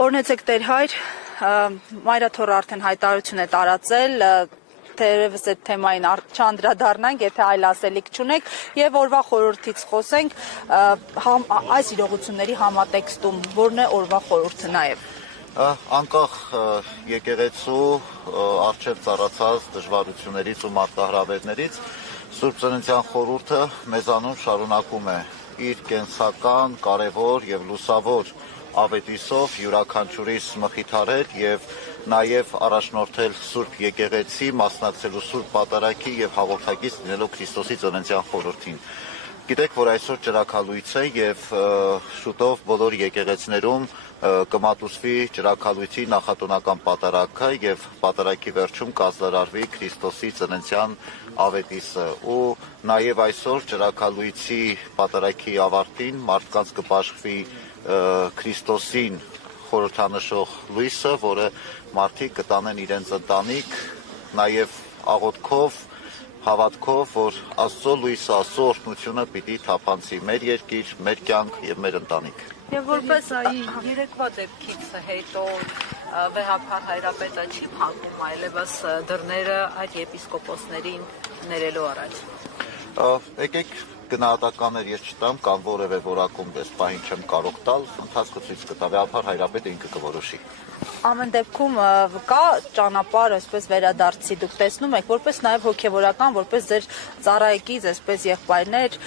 Օրհնեցեք Տեր Հայր, Մայրաթոռը արդեն հայտարարություն է տարածել, թերևս այդ թեմային չանդրադառնանք, եթե այլ ասելիք չունեք, եւ օրվա խորհրդից խոսենք, այս իրողությունների համատեքստում որն է օրվա խորհուրդը նաեւ։ Անկախ եկեղեցու առջև ծառացած դժվարություններից ու մարտահրավերներից Սուրբ Ծննդյան խորհուրդը մեզանում շարունակում է իր կենսական, կարևոր եւ լուսավոր ավետիսով յուրաքանչյուրիս մխիթարել եւ նաեւ առաջնորդել Սուրբ եկեղեցի, մասնակցելու Սուրբ Պատարագի եւ հաղորդակից լինելով Քրիստոսի Ծննդյան խորհրդին։ Գիտեք, որ այսօր ջրաքալույց է եւ շուտով բոլոր եկեղեցիներում կմատուցվի ջրաքալույցի նախատոնական պատարագը եւ պատարագի վերջում կազդարարվի Քրիստոսի Ծննդյան ավետիսը ու նաեւ այսօր ջրաքալույցի պատարագի ավարտին մարդկանց կբաշխվի Քրիստոսին խորհրդանշող լույսը, որը մարդիկ կտանեն իրենց ընտանիք, նաեւ աղոթքով, հավատքով, որ Աստծո լույսը, Աստծո օրհնությունը պիտի թափանցի մեր երկիր, մեր կյանք եւ մեր ընտանիք։ Եվ որպես երեկվա դեպքից հետո վեհափառ հայրապետը չի փակում այլևս դռները այդ եպիսկոպոսներին ներելու առաջ։ Եկեք գնահատականներ ես չտամ կամ որևէ որակում դες պահին չեմ կարող տալ, ընթացքը ցույց կտա, վեհափառ հայրապետը ինքը կորոշի։ Ամեն դեպքում կա ճանապարհ, այսպես վերադարձի, դուք տեսնում եք, որպես նաև հոգևորական, որպես ձեր ծառայեկից, այսպես եղբայրներ,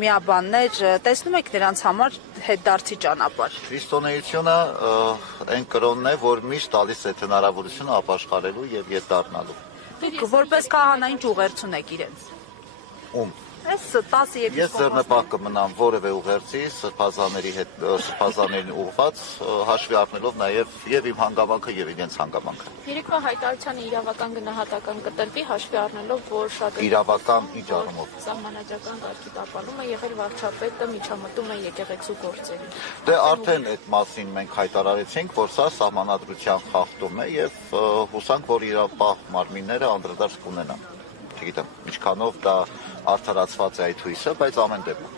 միաբաններ, տեսնում եք նրանց համար հետդարձի ճանապարհ։ Քրիստոնեությունը այն կրոնն է, որ միշտ տալիս է հնարավորությունը ապաշխարելու եւ ետ դառնալու։ Դուք որպես քահանային ուղերձ ունեք իրենց։ Ում։ Այս 10 եպիսկոպոսներ։ Ես ձեռնպահ կմնամ որևէ ուղերձի սրբազանների հետ սրբազաներին ուղղված հաշվի առնելով նաև եւ իմ հանգամանքը եւ իրենց հանգամանքը։ Երեկվա հայտարարությանը իրավական գնահատական կտրվի հաշվի առնելով, որ շատ իրավական ի առումով սահմանադրական կարգի տապալում է եղել վարչապետը միջամտում է եկեղեցու գործերին։ Դե արդեն այդ մասին մենք հայտարարեցինք, որ սա սահմանադրության խախտում է եւ հուսանք, որ իրապահ մարմինները անդրադարձ կունենան։ Չգիտեմ, ինչքանով դա արդարացված է այդ հույսը, բայց ամեն դեպքում։